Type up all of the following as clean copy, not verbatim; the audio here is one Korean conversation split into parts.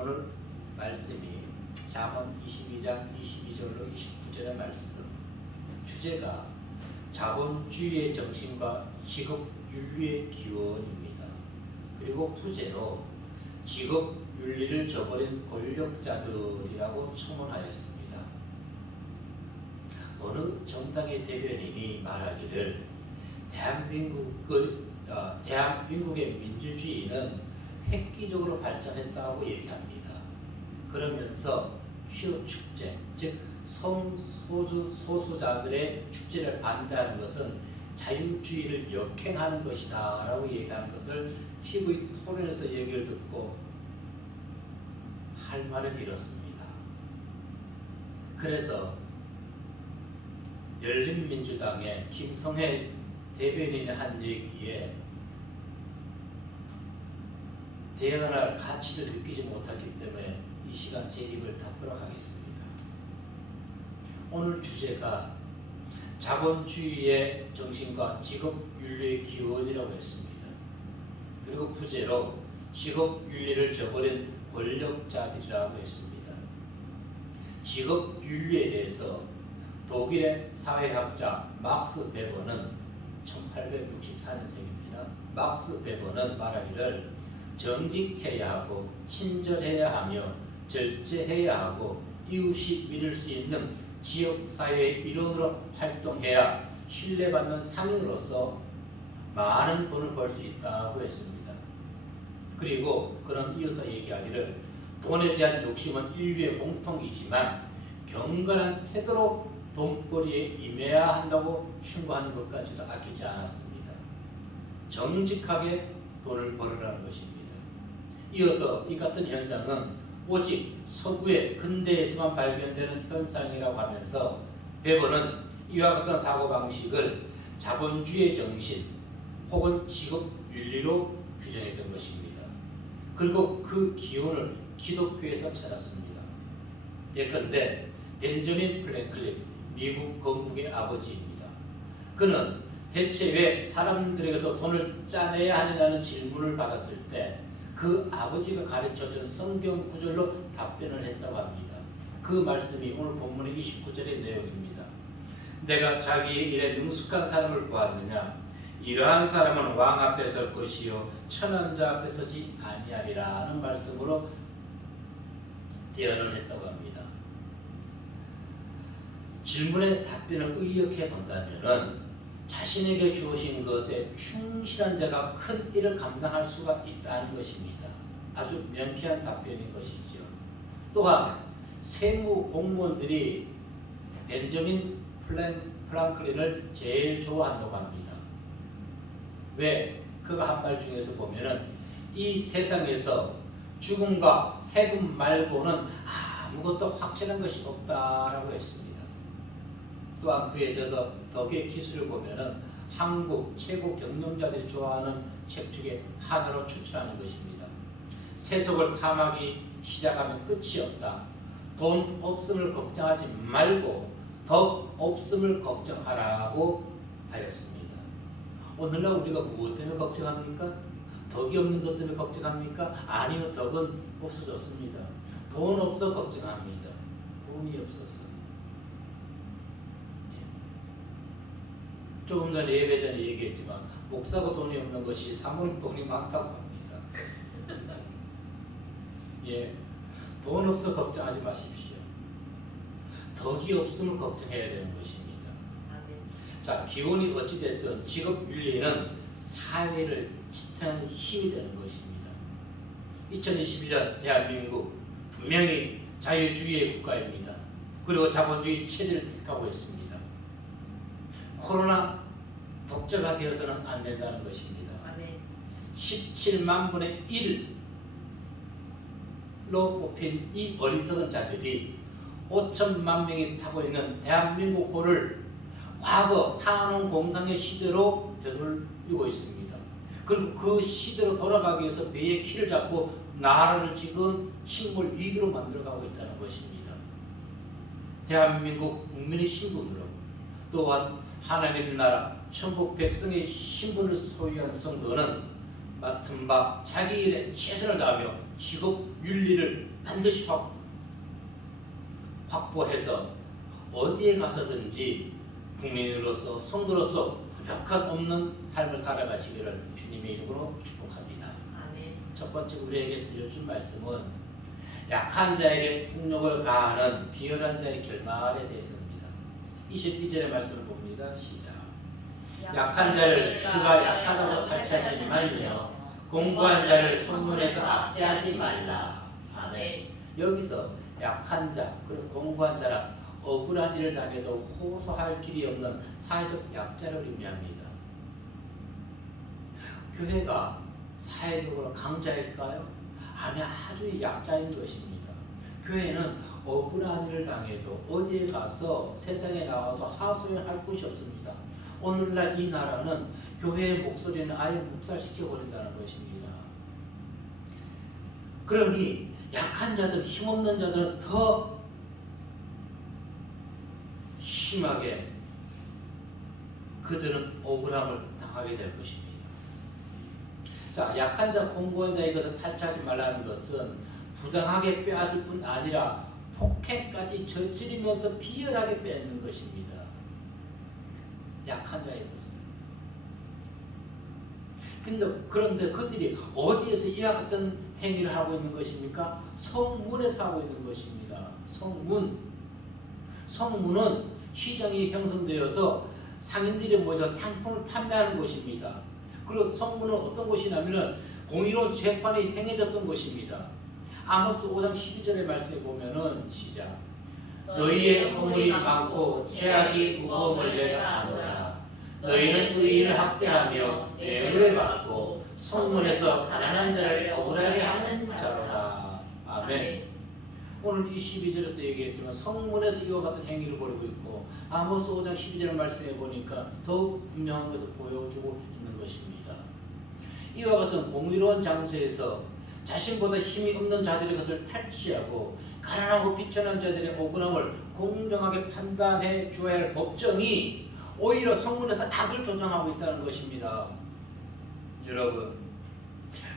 오늘 말씀이 잠언 22장 22절로 29절의 말씀. 주제가 자본주의의 정신과 직업윤리의 기원입니다. 그리고 부제로 직업윤리를 저버린 권력자들이라고 첨언하였습니다. 어느 정당의 대변인이 말하기를 대한민국의 민주주의는 획기적으로 발전했다고 얘기합니다. 그러면서 퀴어 축제, 즉 성소수자들의 축제를 반대하는 것은 자유주의를 역행하는 것이다 라고 얘기하는 것을 TV 토론에서 얘기를 듣고 할 말을 잃었습니다. 그래서 열린민주당의 김성애 대변인이 한 얘기에 대응할 가치를 느끼지 못했기 때문에 이 시간 제 입을 닫도록 하겠습니다. 오늘 주제가 자본주의의 정신과 직업윤리의 기원이라고 했습니다. 그리고 부제로 직업윤리를 저버린 권력자들이라고 했습니다. 직업윤리에 대해서 독일의 사회학자 막스 베버는 1864년생입니다. 막스 베버는 말하기를 정직해야 하고 친절해야 하며 절제해야 하고 이웃이 믿을 수 있는 지역사회의 일원으로 활동해야 신뢰받는 상인으로서 많은 돈을 벌 수 있다고 했습니다. 그리고 그는 이어서 얘기하기를 돈에 대한 욕심은 인류의 공통이지만 경건한 태도로 돈벌이에 임해야 한다고 충고하는 것까지도 아끼지 않았습니다. 정직하게 돈을 벌으라는 것입니다. 이어서 이 같은 현상은 오직 서구의 근대에서만 발견되는 현상이라고 하면서 베버는 이와 같은 사고방식을 자본주의의 정신 혹은 직업윤리로 규정했던 것입니다. 그리고 그 기원을 기독교에서 찾았습니다. 예컨대 벤저민 프랭클린, 미국 건국의 아버지입니다. 그는 대체 왜 사람들에게서 돈을 짜내야 하느냐는 질문을 받았을 때 그 아버지가 가르쳐준 성경 구절로 답변을 했다고 합니다. 그 말씀이 오늘 본문의 29절의 내용입니다. 내가 자기의 일에 능숙한 사람을 보았느냐? 이러한 사람은 왕 앞에 설 것이요 천한 자 앞에 서지 아니하리라는 말씀으로 대언을 했다고 합니다. 질문에 답변을 의역해 본다면은 자신에게 주어진 것에 충실한 자가 큰 일을 감당할 수가 있다는 것입니다. 아주 명쾌한 답변인 것이죠. 또한 세무 공무원들이 벤저민 프랑클린을 제일 좋아한다고 합니다. 왜? 그가 한 말 중에서 보면은 이 세상에서 죽음과 세금 말고는 아무것도 확실한 것이 없다라고 했습니다. 또한 그에 져서 덕의 기술을 보면은 한국 최고 경영자들이 좋아하는 책 중에 하나로 추천하는 것입니다. 세속을 탐하기 시작하면 끝이 없다. 돈 없음을 걱정하지 말고 덕 없음을 걱정하라고 하였습니다. 오늘날 우리가 무엇 때문에 걱정합니까? 덕이 없는 것 때문에 걱정합니까? 아니요, 덕은 없어졌습니다. 돈 없어 걱정합니다. 돈이 없어서. 조금 전에 예배 전에 얘기했지만 목사가 돈이 없는 것이 사모님 돈이 많다고 합니다. 예, 돈 없어 걱정하지 마십시오. 덕이 없음을 걱정해야 되는 것입니다. 자, 기원이 어찌됐든 직업윤리는 사회를 지탱하는 힘이 되는 것입니다. 2021년 대한민국 분명히 자유주의의 국가입니다. 그리고 자본주의 체제를 택하고 있습니다. 코로나 독자가 되어서는 안 된다는 것입니다. 17만 분의 1로 뽑힌 이 어리석은 자들이 5천만 명이 타고 있는 대한민국호를 과거 산업공상의 시대로 되돌리고 있습니다. 그리고 그 시대로 돌아가기 위해서 배의 키를 잡고 나라를 지금 식물 위기로 만들어가고 있다는 것입니다. 대한민국 국민의 신분으로 또한 하나님 나라 천국 백성의 신분을 소유한 성도는 맡은 바 자기 일에 최선을 다하며 직업 윤리를 반드시 확보해서 어디에 가서든지 국민으로서 성도로서 부족한 없는 삶을 살아가시기를 주님의 이름으로 축복합니다. 아멘. 첫 번째 우리에게 들려준 말씀은 약한 자에게 폭력을 가하는 비열한 자의 결말에 대해서입니다. 22절의 말씀을 봅니다. 시작. 약한 자를 그가 약하다고 탈취하지 말며 공고한 자를 소문에서 압제하지 말라. 아멘. 여기서 약한 자 그리고 공고한 자란 억울한 일을 당해도 호소할 길이 없는 사회적 약자를 의미합니다. 교회가 사회적으로 강자일까요? 아니, 아주 약자인 것입니다. 교회는 억울한 일을 당해도 어디에 가서 세상에 나와서 하소연할 곳이 없습니다. 오늘날 이 나라는 교회의 목소리는 아예 묵살시켜 버린다는 것입니다. 그러니 약한 자들, 힘없는 자들은 더 심하게 그들은 억울함을 당하게 될 것입니다. 자, 약한 자, 공고한 자의 것을 탈취하지 말라는 것은 부당하게 빼앗을 뿐 아니라 폭행까지 저지르면서 비열하게 빼앗는 것입니다. 약한 자의 것을. 그런데 그들이 어디에서 이와 같은 행위를 하고 있는 것입니까? 성문에서 하고 있는 것입니다. 성문은 시장이 형성되어서 상인들이 모여서 상품을 판매하는 곳입니다. 그리고 성문은 어떤 곳이냐면 공의로운 재판이 행해졌던 곳입니다. 아모스 5장 12절의 말씀에 보면은 시작. 너희의 허물이 많고 죄악이 무거움을 내가 아노라. 너희는 의인을 학대하며 뇌물을 받고 성문에서 가난한 자를 억울하게 하는 자로다. 아멘. 오늘 22절에서 얘기했지만 성문에서 이와 같은 행위를 벌이고 있고 아모스 5장 12절 말씀에 보니까 더욱 분명한 것을 보여주고 있는 것입니다. 이와 같은 공의로운 장소에서 자신보다 힘이 없는 자들의 것을 탈취하고 가난하고 비천한 자들의 억울함을 공정하게 판단해 주어야 할 법정이 오히려 성문에서 악을 조장하고 있다는 것입니다. 여러분,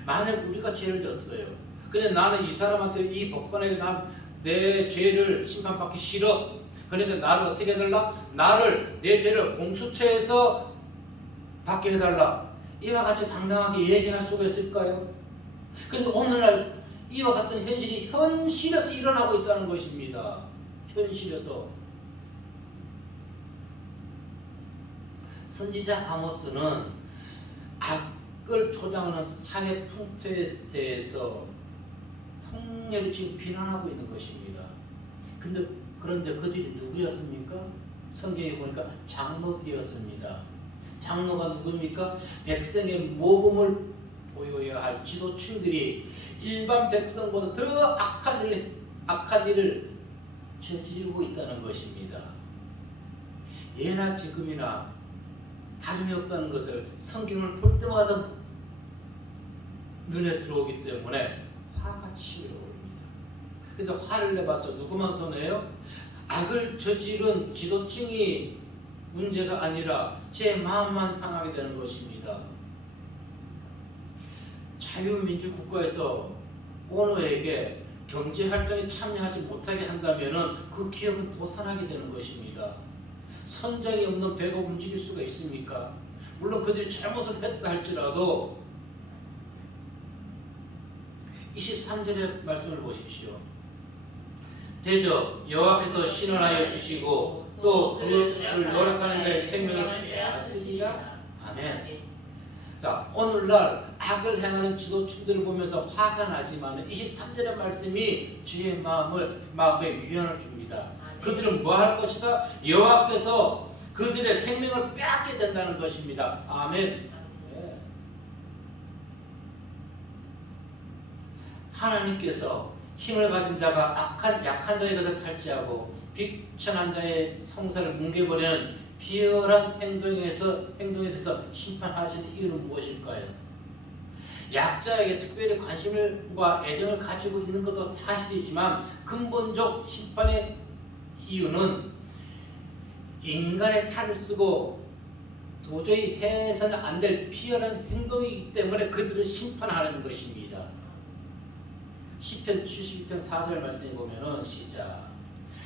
만약 우리가 죄를 졌어요. 근데 나는 이 사람한테 이 법관에 내 죄를 심판받기 싫어. 그러니까 나를 어떻게 해달라? 내 죄를 공수처에서 받게 해달라. 이와 같이 당당하게 얘기할 수가 있을까요? 그런데 오늘날 이와 같은 현실이 현실에서 일어나고 있다는 것입니다. 현실에서. 선지자 아모스는 악을 조장하는 사회 풍토에 대해서 통렬히 지금 비난하고 있는 것입니다. 그런데 그들이 누구였습니까? 성경에 보니까 장로들이었습니다. 장로가 누굽니까? 백성의 모범을 보여야 할 지도층들이 일반 백성보다 더 악한 일을 저지르고 있다는 것입니다. 예나 지금이나 다름이 없다는 것을 성경을 볼 때마다 눈에 들어오기 때문에 화가 치밀어 오릅니다. 근데 화를 내봤자 누구만 손해요? 악을 저지른 지도층이 문제가 아니라 제 마음만 상하게 되는 것입니다. 자유민주국가에서 오너에게 경제활동에 참여하지 못하게 한다면 그 기업은 도산하게 되는 것입니다. 선장이 없는 배가 움직일 수가 있습니까? 물론 그들이 잘못을 했다 할지라도 23절의 말씀을 보십시오. 대저 여호와께서 신원하여 주시고 또 그를 노력하는 자의 생명을 빼앗으리라. 아멘. 자, 오늘날 악을 행하는 지도층들을 보면서 화가 나지만 23절의 말씀이 주의 마음에 위안을 줍니다. 그들은 뭐 할 것이다? 여호와께서 그들의 생명을 빼앗게 된다는 것입니다. 아멘. 네. 하나님께서 힘을 가진 자가 약한 자의 것을 탈취하고 비천한 자의 성사를 뭉개버리는 비열한 행동에 대해서 심판하시는 이유는 무엇일까요? 약자에게 특별히 관심과 애정을 가지고 있는 것도 사실이지만 근본적 심판의 이유는 인간의 탈을 쓰고 도저히 해서는 안 될 비열한 행동이기 때문에 그들을 심판하는 것입니다. 시편 72편 4절 말씀에 보면은 시작.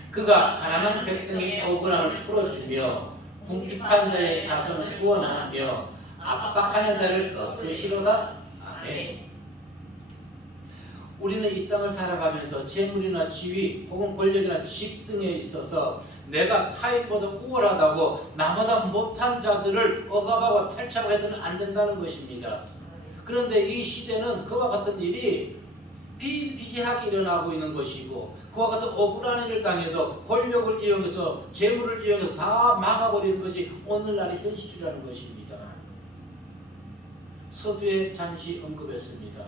그가 가난한 백성의 억울함을 풀어주며 궁핍한 자의 자손을 구원하며 압박하는 자를 꺾으시로다. 아멘. 우리는 이 땅을 살아가면서 재물이나 지위 혹은 권력이나 지식 등에 있어서 내가 타인보다 우월하다고 나보다 못한 자들을 억압하고 탈취하고 해서는 안 된다는 것입니다. 그런데 이 시대는 그와 같은 일이 비일비재하게 일어나고 있는 것이고 그와 같은 억울한 일을 당해도 권력을 이용해서 재물을 이용해서 다 막아버리는 것이 오늘날의 현실이라는 것입니다. 서두에 잠시 언급했습니다.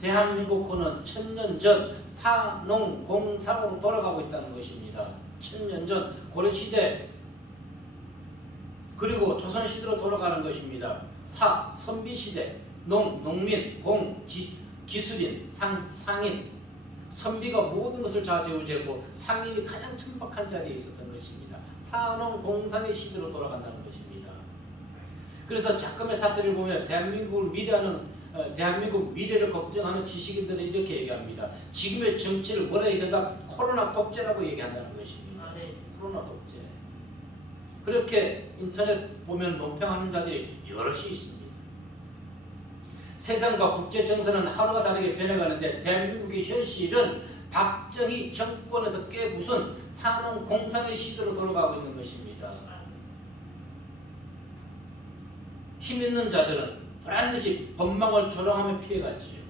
대한민국은 1000년 전 사농공상으로 돌아가고 있다는 것입니다. 1000년 전 고려시대 그리고 조선시대로 돌아가는 것입니다. 선비시대 농민, 기술인, 상인 선비가 모든 것을 좌지우지하고 상인이 가장 천박한 자리에 있었던 것입니다. 사농공상의 시대로 돌아간다는 것입니다. 그래서 작금의 사태를 보면 대한민국 미래를 걱정하는 지식인들은 이렇게 얘기합니다. 지금의 정치를 뭐라 얘기한다? 코로나 독재라고 얘기한다는 것입니다. 코로나 독재. 그렇게 인터넷 보면 논평하는 자들이 여럿이 있습니다. 세상과 국제 정세는 하루가 다르게 변해가는데 대한민국의 현실은 박정희 정권에서 깨부순 산업공상의 시대로 돌아가고 있는 것입니다. 힘 있는 자들은 보란듯이 법망을 조롱하며 피해갔지요.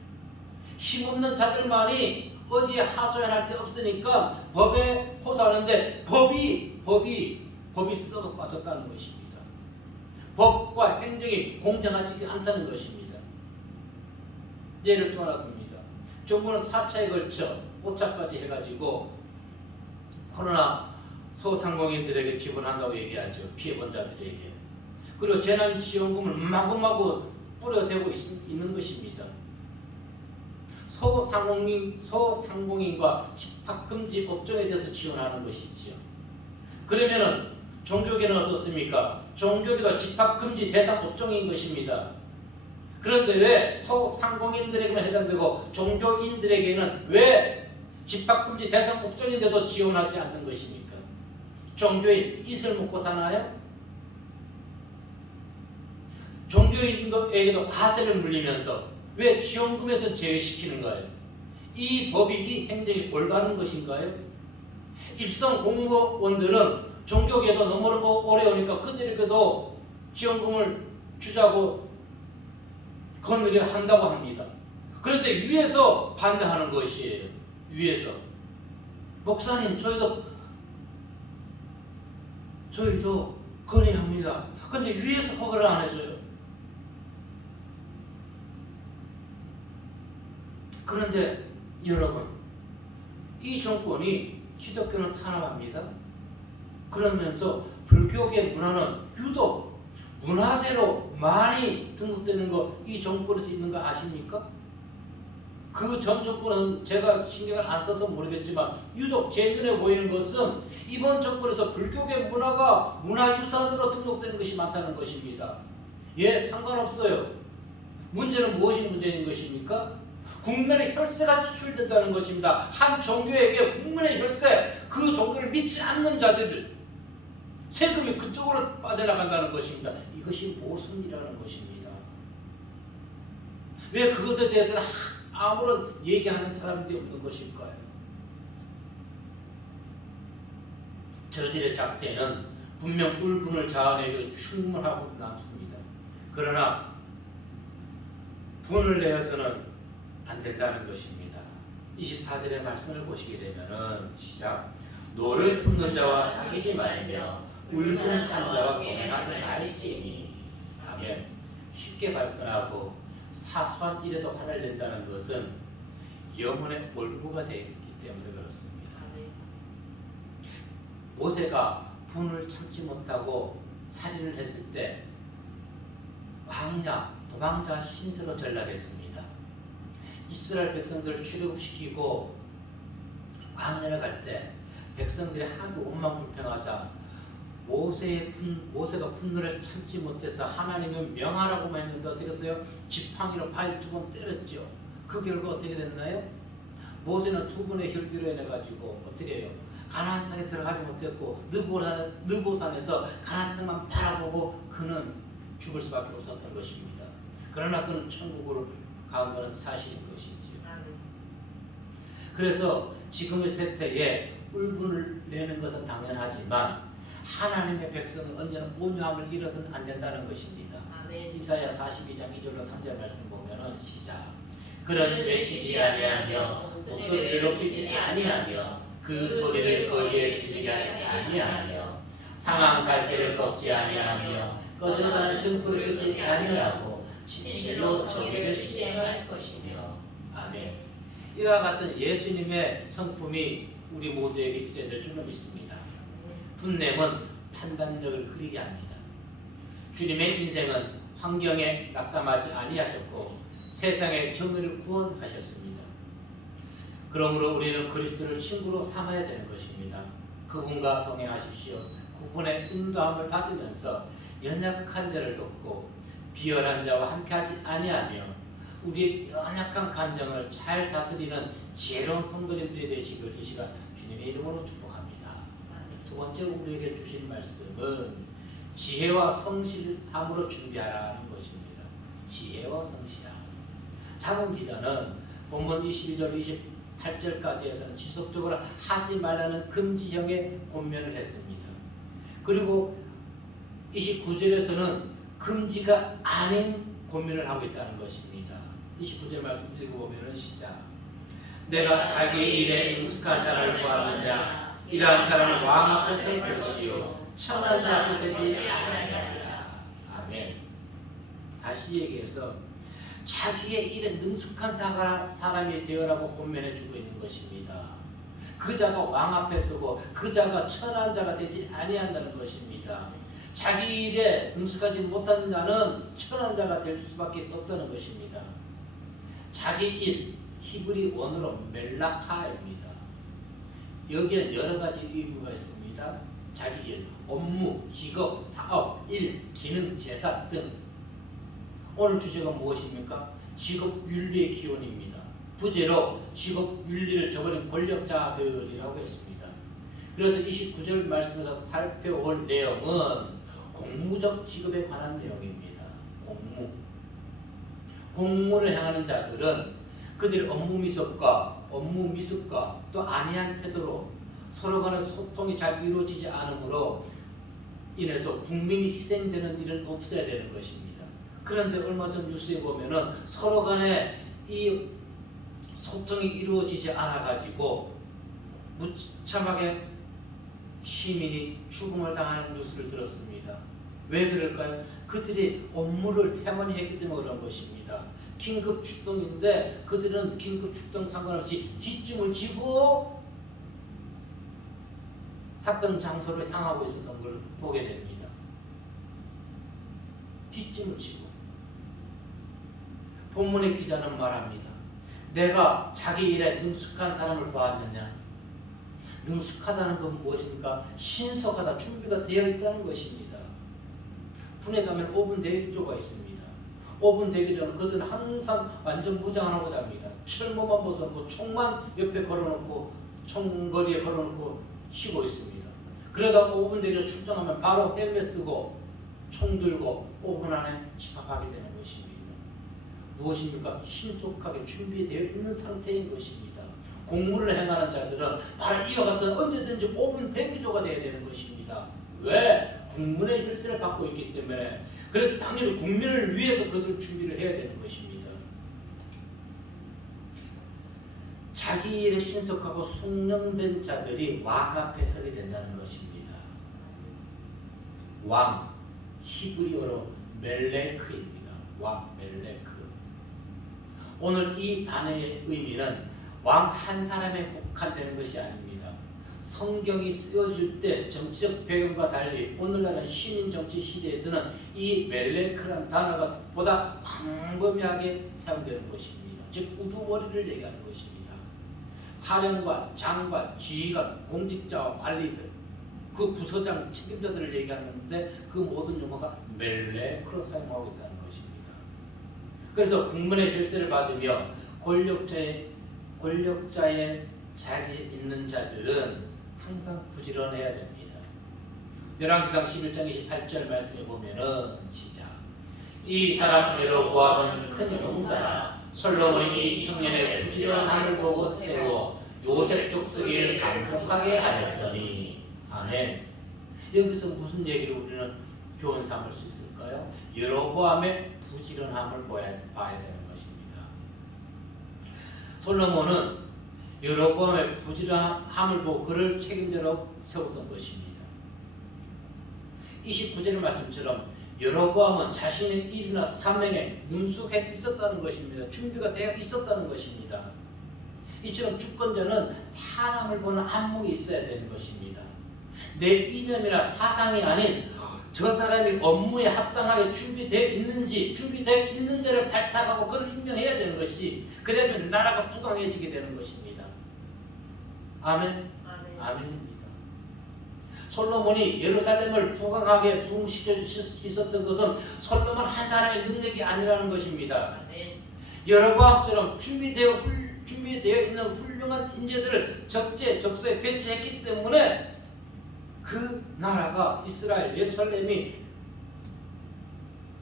힘없는 자들만이 어디에 하소연할 데 없으니까 법에 호소하는데 법이 썩어 빠졌다는 것입니다. 법과 행정이 공정하지 않다는 것입니다. 예를 또 하나 듭니다. 정부는 4차에 걸쳐 5차까지 해가지고 코로나 소상공인들에게 지원한다고 얘기하죠. 피해본 자들에게. 그리고 재난지원금을 마구마구 뿌려대고 있는 것입니다. 소상공인과 집합금지 업종에 대해서 지원하는 것이지요. 그러면은 종교계는 어떻습니까? 종교계도 집합금지 대상 업종인 것입니다. 그런데 왜 소상공인들에게만 해당되고 종교인들에게는 왜 집합금지 대상 업종인데도 지원하지 않는 것입니까? 종교인 이슬 먹고 사나요? 종교인에게도 과세를 물리면서 왜 지원금에서 제외시키는 거예요? 이 법이 이 행정이 올바른 것인가요? 일선 공무원들은 종교계도 너무 어려우니까 그들에게도 지원금을 주자고 건의를 한다고 합니다. 그런데 위에서 반대하는 것이에요. 위에서 목사님 저희도 건의합니다. 그런데 위에서 허가를 안 해줘요. 그런데 여러분, 이 정권이 기독교는 탄압합니다. 그러면서 불교계 문화는 유독 문화재로 많이 등록되는 거 이 정권에서 있는 거 아십니까? 그 전 정권은 제가 신경을 안 써서 모르겠지만 유독 제 눈에 보이는 것은 이번 정권에서 불교계 문화가 문화유산으로 등록되는 것이 많다는 것입니다. 예, 상관없어요. 문제는 무엇이 문제인 것입니까? 국민의 혈세가 지출된다는 것입니다. 한 종교에게 국민의 혈세, 그 종교를 믿지 않는 자들을 세금이 그쪽으로 빠져나간다는 것입니다. 이것이 모순이라는 것입니다. 왜 그것에 대해서는 아무런 얘기하는 사람들이 없는 것일까요? 저들의 작태는 분명 울분을 자아내려 충분하고 남습니다. 그러나 분을 내어서는 안 된다는 것입니다. 24절의 말씀을 보시게 되면은 시작. 노를 품는 자와 사귀지 말며 울분한 자와 공행하지 말지니. 아멘. 쉽게 발끈하고 사소한 일에도 화를 낸다는 것은 영혼의 몰부가 되기 때문에 그렇습니다. 모세가 분을 참지 못하고 살인을 했을 때 광야 도망자 신세로 전락했습니다. 이스라엘 백성들을 출애굽시키고 광야를 갈 때 백성들이 하도 원망불평하자 모세가 분노를 참지 못해서 하나님은 명하라고만 했는데 어떻게 했어요? 지팡이로 바위를 2번 때렸죠. 그 결과 어떻게 됐나요? 모세는 두 번의 혈기로 인해 가지고 어떻게 해요? 가나안 땅에 들어가지 못했고 느보산에서 가나안 땅만 바라보고 그는 죽을 수밖에 없었던 것입니다. 그러나 그는 천국으로 간 것은 사실인 것이지요. 그래서 지금의 세태에 울분을 내는 것은 당연하지만 하나님의 백성은 언제나 온유함을 잃어서는 안 된다는 것입니다. 이사야 42장 2절로 3절 말씀 보면은 시작. 그는 외치지 아니하며 목소리를 높이지 아니하며 그 소리를 거리에 들리게 하지 아니하며 상한 갈대를 꺾지 아니하며 꺼져가는 등불을 끄지 아니하고 진실로 정의를 실행할 것이며. 아멘. 이와 같은 예수님의 성품이 우리 모두에게 있어야 될 줄로 믿습니다. 분냄은 판단력을 흐리게 합니다. 주님의 인생은 환경에 낙담하지 아니하셨고 세상의 정의를 구원하셨습니다. 그러므로 우리는 그리스도를 친구로 삼아야 되는 것입니다. 그분과 동행하십시오. 그분의 인도함을 받으면서 연약한 자를 돕고 비열한 자와 함께하지 아니하며 우리의 연약한 감정을 잘 다스리는 지혜로운 성도님들이 되시길 이 시간 주님의 이름으로 축복합니다. 두 번째 우리에게 주신 말씀은 지혜와 성실함으로 준비하라는 것입니다. 지혜와 성실함. 자문 기자는 본문 22절 28절까지에서는 지속적으로 하지 말라는 금지형의 권면을 했습니다. 그리고 29절에서는 금지가 아닌 권면을 하고 있다는 것입니다. 29절 말씀 읽어보면 시작. 내가 자기 일에 능숙한 사람을 보았느냐 이러한 사람을 왕 앞에 설 것이요 천한 자 앞에 서지 아니하리라. 아멘. 다시 얘기해서 자기의 일에 능숙한 사람이 되어라고 권면해주고 있는 것입니다. 그 자가 왕 앞에 서고 그 자가 천한 자가 되지 아니한다는 것입니다. 자기 일에 능숙하지 못한 자는 천한 자가 될 수밖에 없다는 것입니다. 자기 일, 히브리 원어로 멜라카입니다. 여기에 여러 가지 의미가 있습니다. 자기 일, 업무, 직업, 사업, 일, 기능, 제사 등. 오늘 주제가 무엇입니까? 직업 윤리의 기원입니다. 부제로 직업 윤리를 저버린 권력자들이라고 했습니다. 그래서 29절 말씀에서 살펴볼 내용은 공무적 직업에 관한 내용입니다. 공무를 행하는 자들은 그들의 업무 미숙과 또 안이한 태도로 서로 간의 소통이 잘 이루어지지 않으므로 인해서 국민이 희생되는 일은 없어야 되는 것입니다. 그런데 얼마 전 뉴스에 보면은 서로 간에 이 소통이 이루어지지 않아가지고 무참하게 시민이 죽음을 당하는 뉴스를 들었습니다. 왜 그럴까요? 그들이 업무를 태만히 했기 때문에 그런 것입니다. 긴급 출동인데 그들은 긴급 출동 상관없이 뒷짐을 지고 사건 장소를 향하고 있었던 걸 보게 됩니다. 뒷짐을 지고. 본문의 기자는 말합니다. 내가 자기 일에 능숙한 사람을 보았느냐? 능숙하다는 건 무엇입니까? 신속하다, 준비가 되어 있다는 것입니다. 군에 가면 5분 대기조가 있습니다. 5분 대기조는 그들은 항상 완전 무장하고 잡니다. 철모만 벗어놓고 총만 옆에 걸어놓고 총거리에 걸어놓고 쉬고 있습니다. 그러다 5분 대기조 출동하면 바로 헬멧 쓰고 총 들고 5분 안에 집합하게 되는 것입니다. 무엇입니까? 신속하게 준비되어 있는 상태인 것입니다. 공무를 행하는 자들은 바로 이와 같은 언제든지 5분 대기조가 되어야 되는 것입니다. 왜? 국민의 혈세를 받고 있기 때문에. 그래서 당연히 국민을 위해서 그들 준비를 해야 되는 것입니다. 자기 일에 신속하고 숙련된 자들이 왕 앞에 서게 된다는 것입니다. 왕, 히브리어로 멜레크입니다. 왕, 멜레크. 오늘 이 단어의 의미는 왕 한 사람에 국한되는 것이 아닙니다. 성경이 쓰여질 때 정치적 배경과 달리 오늘날의 시민 정치 시대에서는 이 멜레크란 단어가 보다 광범위하게 사용되는 것입니다. 즉 우두머리를 얘기하는 것입니다. 사령관, 장관, 지휘관, 공직자와 관리들, 그 부서장, 책임자들을 얘기하는데 그 모든 용어가 멜레크로 사용하고 있다는 것입니다. 그래서 국민의 혈세를 받으며 권력자의 자리에 있는 자들은 항상 부지런해야 됩니다. 열왕기상 11장 28절 말씀에 보면은 시작. 이 사람 여로보암은 큰 용사라. 솔로몬이 이 청년의 부지런함을 보고 세워 요셉 족속을 강력하게 하였더니. 아멘. 여기서 무슨 얘기를 우리는 교훈 삼을 수 있을까요? 여로보암의 부지런함을 봐야 되는 것입니다. 솔로몬은 여로보암의 부지런함을 보고 그를 책임자로 세웠던 것입니다. 29절 말씀처럼 여로보암은 자신의 일이나 사명에 능숙해 있었다는 것입니다. 준비가 되어 있었다는 것입니다. 이처럼 주권자는 사람을 보는 안목이 있어야 되는 것입니다. 내 이념이나 사상이 아닌 저 사람이 업무에 합당하게 준비되어 있는지를 발탁하고 그를 임명해야 되는 것이지, 그래야지만 나라가 부강해지게 되는 것입니다. 아멘. 아멘입니다. 솔로몬이 예루살렘을 부강하게 부흥시켜 있었던 것은 솔로몬 한 사람의 능력이 아니라는 것입니다. 여로보암처럼 준비되어 있는 훌륭한 인재들을 적재적소에 배치했기 때문에 그 나라가 이스라엘 예루살렘이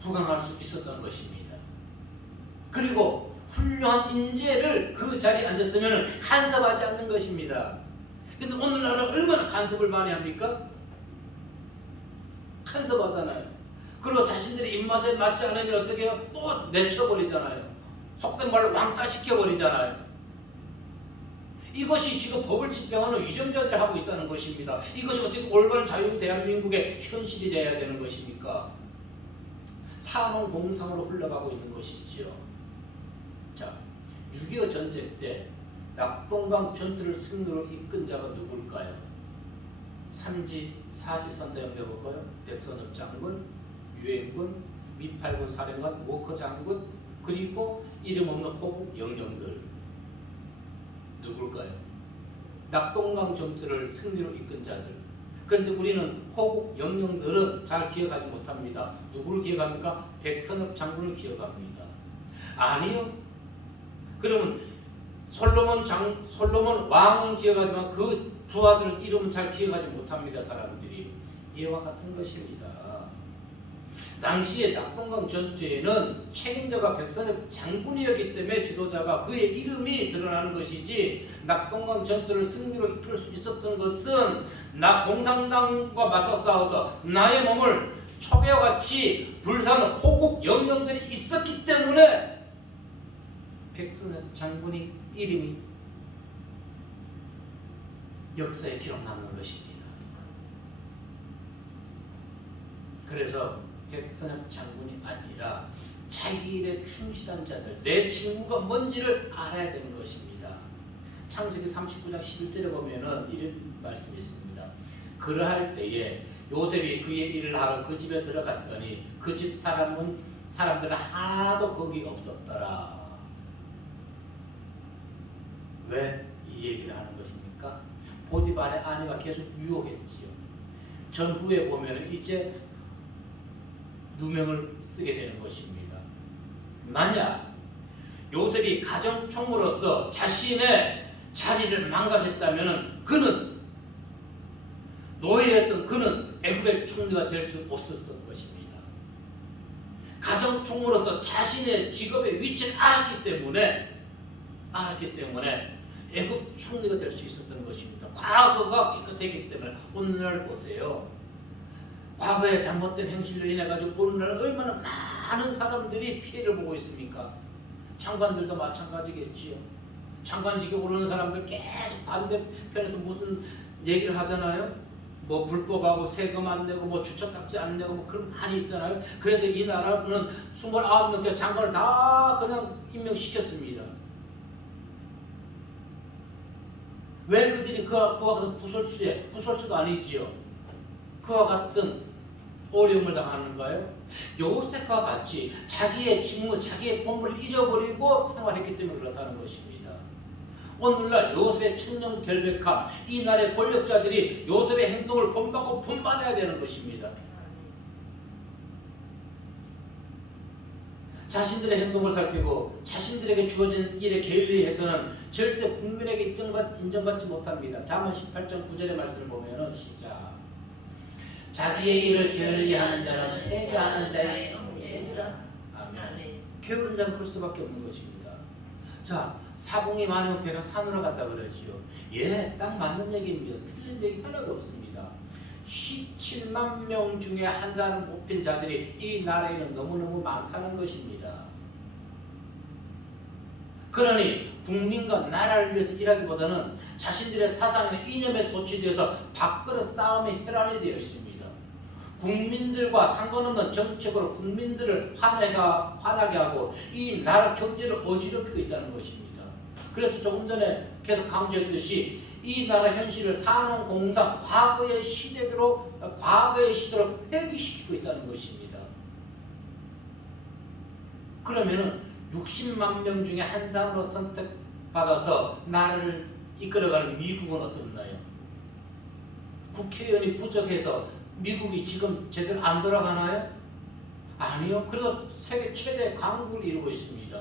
부강할 수 있었던 것입니다. 그리고 훌륭한 인재를 그 자리에 앉았으면 간섭하지 않는 것입니다. 근데 오늘날은 얼마나 간섭을 많이 합니까? 간섭하잖아요. 그리고 자신들의 입맛에 맞지 않으면 어떻게 해요? 또 내쳐버리잖아요. 속된 말로 왕따 시켜버리잖아요. 이것이 지금 법을 집행하는 위정자들이 하고 있다는 것입니다. 이것이 어떻게 올바른 자유 대한민국의 현실이 되어야 되는 것입니까? 산업공상으로 흘러가고 있는 것이지요. 자, 6.25 전쟁 때 낙동강 전투를 승리로 이끈 자가 누굴까요? 3지, 4지 선대영 해볼까요? 백선엽 장군, 유엔군, 미팔군 사령관, 워커 장군, 그리고 이름 없는 호국 영령들. 누굴까요? 낙동강 전투를 승리로 이끈 자들. 그런데 우리는 호국 영령들은 잘 기억하지 못합니다. 누구를 기억합니까? 백선엽 장군을 기억합니다. 아니요. 그러면 솔로몬 왕은 기억하지만 그 부하들 이름은 잘 기억하지 못합니다. 사람들이. 이와 같은 것입니다. 당시에 낙동강 전투에는 책임자가 백선엽 장군이었기 때문에 지도자가 그의 이름이 드러나는 것이지, 낙동강 전투를 승리로 이끌 수 있었던 것은 나 공산당과 맞서 싸워서 나의 몸을 초배와 같이 불사하는 호국 영령들이 있었기 때문에 백선엽 장군이 이름이 역사에 기록 남는 것입니다. 그래서 백선엽 장군이 아니라 자기 일에 충실한 자들, 내 직무가 뭔지를 알아야 되는 것입니다. 창세기 39장 11절에 보면은 이런 말씀이 있습니다. 그러할 때에 요셉이 그의 일을 하러 그 집에 들어갔더니 그 집 사람들은 하나도 거기 없었더라. 왜 이 얘기를 하는 것입니까? 보디발의 아내가 계속 유혹했지요. 전후에 보면은 이제 누명을 쓰게 되는 것입니다. 만약 요셉이 가정총무로서 자신의 자리를 망각했다면 그는 노예였던 그는 애굽의 총리가 될 수 없었던 것입니다. 가정총무로서 자신의 직업의 위치를 알았기 때문에 애굽 총리가 될 수 있었던 것입니다. 과거가 깨끗했기 때문에. 오늘날 보세요. 과거에 잘못된 행실로 인해 가지고 오늘날 얼마나 많은 사람들이 피해를 보고 있습니까? 장관들도 마찬가지겠지요. 장관직에 오르는 사람들 계속 반대편에서 무슨 얘기를 하잖아요. 뭐 불법하고 세금 안 내고 뭐 주처딱지 안 내고 뭐 그런 많이 있잖아요. 그런데 이 나라는 29명째 장관을 다 그냥 임명시켰습니다. 왜 그들이 그와 같은 구설수도 아니지요. 그와 같은 어려움을 당하는가요? 요셉과 같이 자기의 직무, 자기의 본분을 잊어버리고 생활했기 때문에 그렇다는 것입니다. 오늘날 요셉의 천년결백함, 이 나라의 권력자들이 요셉의 행동을 본받고 본받아야 되는 것입니다. 자신들의 행동을 살피고 자신들에게 주어진 일에 게을리해서는 절대 국민에게 인정받지 못합니다. 잠언 18장 9절의 말씀을 보면은 시작. 자기의 일을 게을리하는 자는 회개하는 자의 형제니라. 아멘. 게으른 자는 그럴 수밖에 없는 것입니다. 자, 사공이 많으면 배가 산으로 갔다 그러지요. 예, 딱 맞는 얘기입니다. 틀린 얘기 하나도 없습니다. 17만 명 중에 한 사람 뽑힌 자들이 이 나라에는 너무너무 많다는 것입니다. 그러니 국민과 나라를 위해서 일하기보다는 자신들의 사상이나 이념에 도취되어서 밥그릇 싸움의 혈안이 되어 있습니다. 국민들과 상관없는 정책으로 국민들을 화나게 하고 이 나라 경제를 어지럽히고 있다는 것입니다. 그래서 조금 전에 계속 강조했듯이 이 나라 현실을 산업공상 과거의 시대로 회귀시키고 있다는 것입니다. 그러면은 60만 명 중에 한 사람으로 선택받아서 나라를 이끌어가는 미국은 어떻나요? 국회의원이 부족해서 미국이 지금 제대로 안 돌아가나요? 아니요. 그래서 세계 최대 강국을 이루고 있습니다.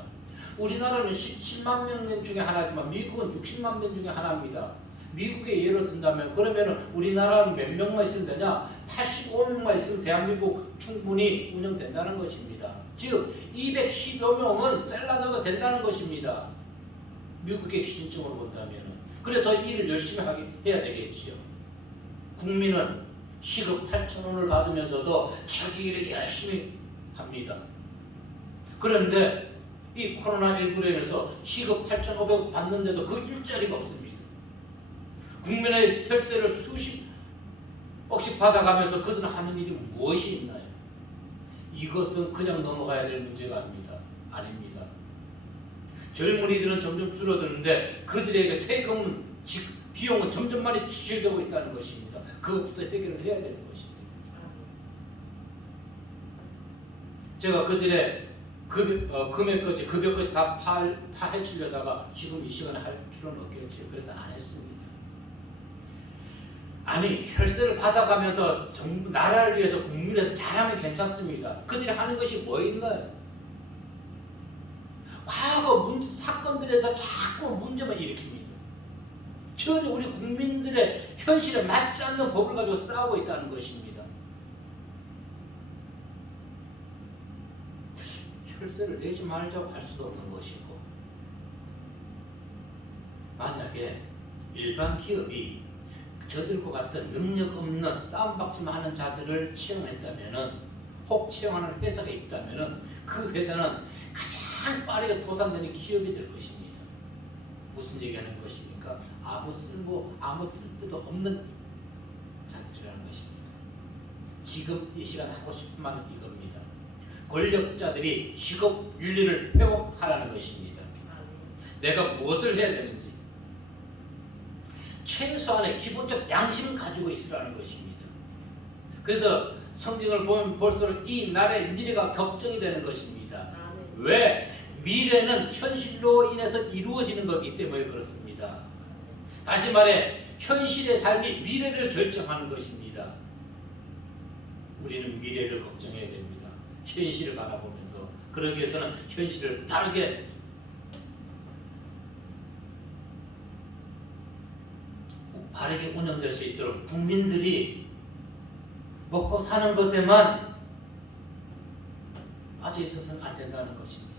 우리나라는 17만 명 중에 하나지만 미국은 60만 명 중에 하나입니다. 미국의 예로 든다면 그러면 우리나라는 몇 명만 있으면 되냐? 85명만 있으면 대한민국 충분히 운영된다는 것입니다. 즉 210여 명은 잘라놔도 된다는 것입니다. 미국의 기준점으로 본다면. 그래 더 일을 열심히 해야 되겠지요. 국민은 시급 8,000원을 받으면서도 자기 일을 열심히 합니다. 그런데 이 코로나19로 인해서 시급 8,500원 받는데도 그 일자리가 없습니다. 국민의 혈세를 수십억씩 받아가면서 그들은 하는 일이 무엇이 있나요? 이것은 그냥 넘어가야 될 문제가 아닙니다. 젊은이들은 점점 줄어드는데 그들에게 세금은 비용은 점점 많이 지출되고 있다는 것입니다. 그것부터 해결을 해야 되는 것입니다. 제가 그들의 급여까지 다 파헤치려다가 지금 이 시간에 할 필요는 없겠죠. 그래서 안 했습니다. 아니 혈세를 받아가면서 나라를 위해서 국민을 위해서 잘하면 괜찮습니다. 그들이 하는 것이 뭐 있나요? 과거 사건들에서 자꾸 문제만 일으킵니다. 전혀 우리 국민들의 현실에 맞지 않는 법을 가지고 싸우고 있다는 것입니다. 혈세를 내지 말자고 할 수도 없는 것이고, 만약에 일반 기업이 저들과 같은 능력 없는 싸움박질만 하는 자들을 채용했다면은, 혹 채용하는 회사가 있다면은 그 회사는 가장 빠르게 도산되는 기업이 될 것입니다. 무슨 얘기하는 것입니까? 아무 쓸데도 없는 자들이라는 것입니다. 지금 이 시간 하고 싶은 말은 이겁니다. 권력자들이 직업 윤리를 회복하라는 것입니다. 내가 무엇을 해야 되는지 최소한의 기본적 양심을 가지고 있으라는 것입니다. 그래서 성경을 보면 볼수록 이 나라의 미래가 걱정이 되는 것입니다. 왜? 미래는 현실로 인해서 이루어지는 거기 때문에 그렇습니다. 다시 말해 현실의 삶이 미래를 결정하는 것입니다. 우리는 미래를 걱정해야 됩니다. 현실을 바라보면서. 그러기 위해서는 현실을 빠르게 운영될 수 있도록 국민들이 먹고 사는 것에만 빠져 있어서는 안 된다는 것입니다.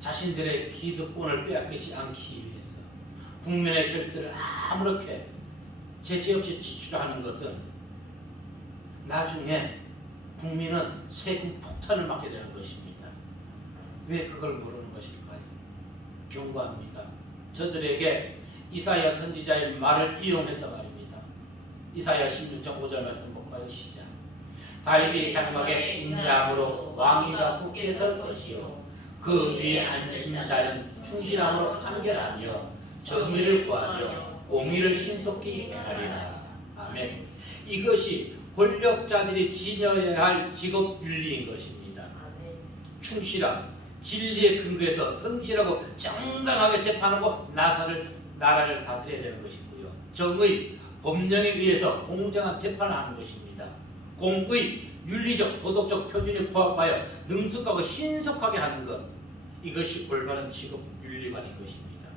자신들의 기득권을 빼앗기지 않기 위해서 국민의 혈세를 아무렇게 제재 없이 지출하는 것은 나중에 국민은 세금 폭탄을 맞게 되는 것입니다. 왜 그걸 모르는 것일까요? 경고합니다. 저들에게 이사야 선지자의 말을 이용해서 말입니다. 이사야 16장 5절 말씀 볼까요? 시작. 다윗의 장막에 인자함으로 왕위가 굳게 설 것이요 그 위에 앉은 자는 충실함으로 판결하며 정의를 구하며 공의를 신속히 행하리라. 아멘. 이것이 권력자들이 지녀야 할 직업 윤리인 것입니다. 충실함, 진리에 근거해서 성실하고 정당하게 재판하고 나라를 다스려야 되는 것이고요. 정의, 법령에 의해서 공정한 재판을 하는 것입니다. 공의, 윤리적, 도덕적 표준에 부합하여 능숙하고 신속하게 하는 것, 이것이 올바른 직업 윤리관인 것입니다.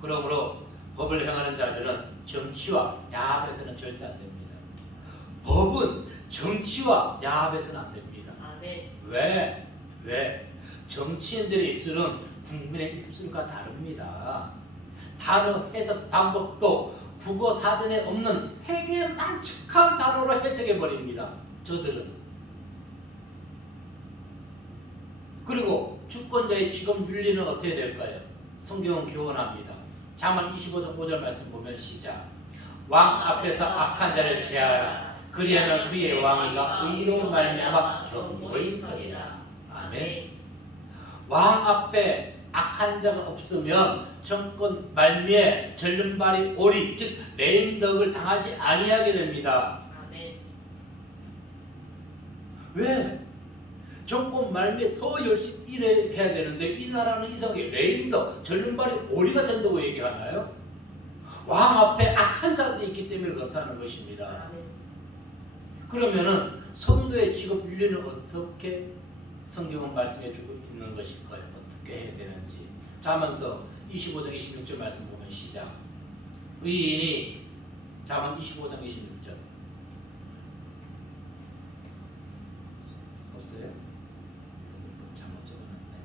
그러므로 법을 행하는 자들은 정치와 야합에서는 절대 안 됩니다. 법은 정치와 야합에서는 안 됩니다. 아멘. 왜? 정치인들의 입술은 국민의 입술과 다릅니다. 단어 해석 방법도 국어 사전에 없는 해괴망측한 단어로 해석해 버립니다. 저들은. 그리고 주권자의 직업 윤리는 어떻게 될까요? 성경은 교훈합니다. 잠언 25장 5절 말씀 보면 시작. 왕 앞에서 악한 자를 제하라. 그리하면 그의 왕위가 의로 말미암아 견고히 서리라. 아멘. 왕 앞에 악한 자가 없으면 정권 말미에 절름발이 오리 즉 레임덕을 당하지 아니하게 됩니다. 아멘. 왜? 정권 말미에 더 열심히 일해야 되는데 이 나라는 이상하게 레임덕 절름발이 오리가 된다고 얘기하나요? 왕 앞에 악한 자들이 있기 때문에 그렇다는 것입니다. 아멘. 그러면은 성도의 직업 윤리는 어떻게 성경은 말씀해 주고 있는 것일까요? 어떻게 해야 되는지. 잠언서 25장 26절 말씀 보면 시작. 의인이 잠언 25장 26절 없어요? 잠언 적어놨네.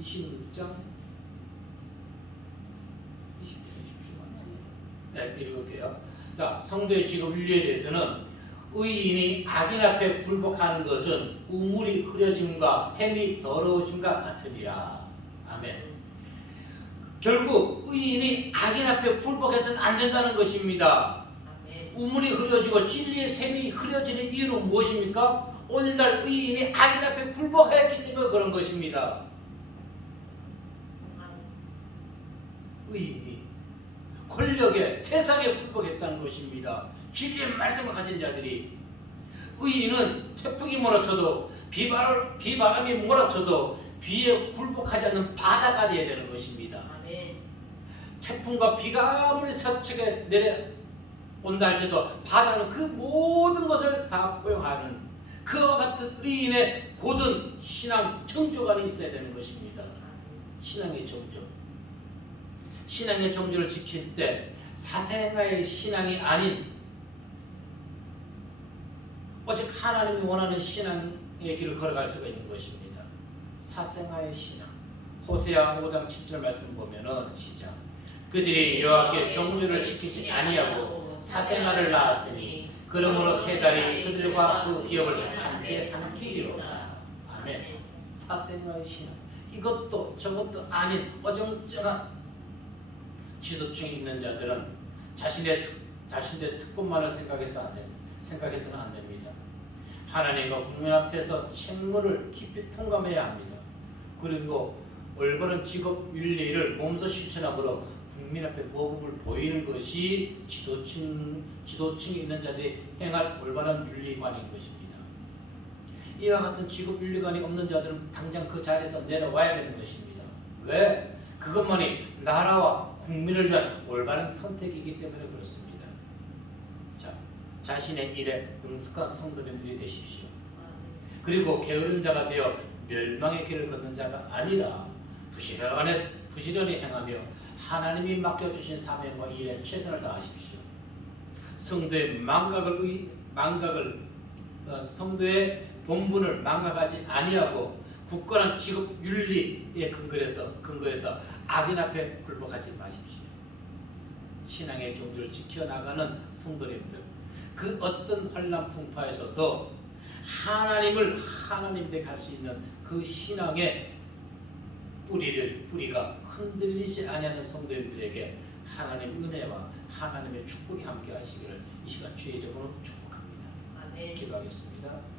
26장 20절 네, 읽을게요. 자, 성도의 직업 윤리에 대해서는 의인이 악인 앞에 굴복하는 것은 우물이 흐려짐과 샘이 더러워짐과 같으니라. 아멘. 결국 의인이 악인 앞에 굴복해서는 안 된다는 것입니다. 아멘. 우물이 흐려지고 진리의 샘이 흐려지는 이유는 무엇입니까? 오늘날 의인이 악인 앞에 굴복했기 때문에 그런 것입니다. 의인이 권력에 세상에 굴복했다는 것입니다. 진리의 말씀을 가진 자들이. 의인은 태풍이 몰아쳐도 비바람이 몰아쳐도 비에 굴복하지 않는 바다가 되어야 되는 것입니다. 아멘. 태풍과 비가 아무리 서쪽에 내려온다 할지라도 바다는 그 모든 것을 다 포용하는 그와 같은 의인의 고든 신앙 정조관이 있어야 되는 것입니다. 신앙의 정조. 신앙의 정조를 지킬 때 사생아의 신앙이 아닌 오직 하나님이 원하는 신앙의 길을 걸어갈 수가 있는 것입니다. 사생아의 신앙. 호세아 5장 7절 말씀 보면은 시작. 그들이 여호와께 정죄를 지키지 아니하고 사생아를 낳았으니 그러므로 세 달이 그들과 그 기업을 함께 삼키리로다. 아멘. 사생아의 신앙. 이것도 저것도 아닌 어정쩡한 지도층에 있는 자들은 자신의 특권만을 생각해서는 안 됩니다. 하나님과 국민 앞에서 책무를 깊이 통감해야 합니다. 그리고 올바른 직업 윤리를 몸소 실천함으로 국민 앞에 모범을 보이는 것이 지도층에 있는 자들이 행할 올바른 윤리관인 것입니다. 이와 같은 직업 윤리관이 없는 자들은 당장 그 자리에서 내려와야 되는 것입니다. 왜? 그것만이 나라와 국민을 위한 올바른 선택이기 때문에 그렇습니다. 자신의 일에 능숙한 성도님들이 되십시오. 그리고 게으른 자가 되어 멸망의 길을 걷는 자가 아니라 부지런히 행하며 하나님이 맡겨주신 사명과 일에 최선을 다하십시오. 성도의 성도의 본분을 망각하지 아니하고 굳건한 직업 윤리에 근거해서 악인 앞에 굴복하지 마십시오. 신앙의 종교를 지켜나가는 성도님들, 그 어떤 환난 풍파에서도 하나님 되게 할 수 있는 그 신앙의 뿌리가 흔들리지 아니하는 성도님들에게 하나님의 은혜와 하나님의 축복이 함께 하시기를 이 시간 주의 이름으로 축복합니다. 아멘. 기도하겠습니다.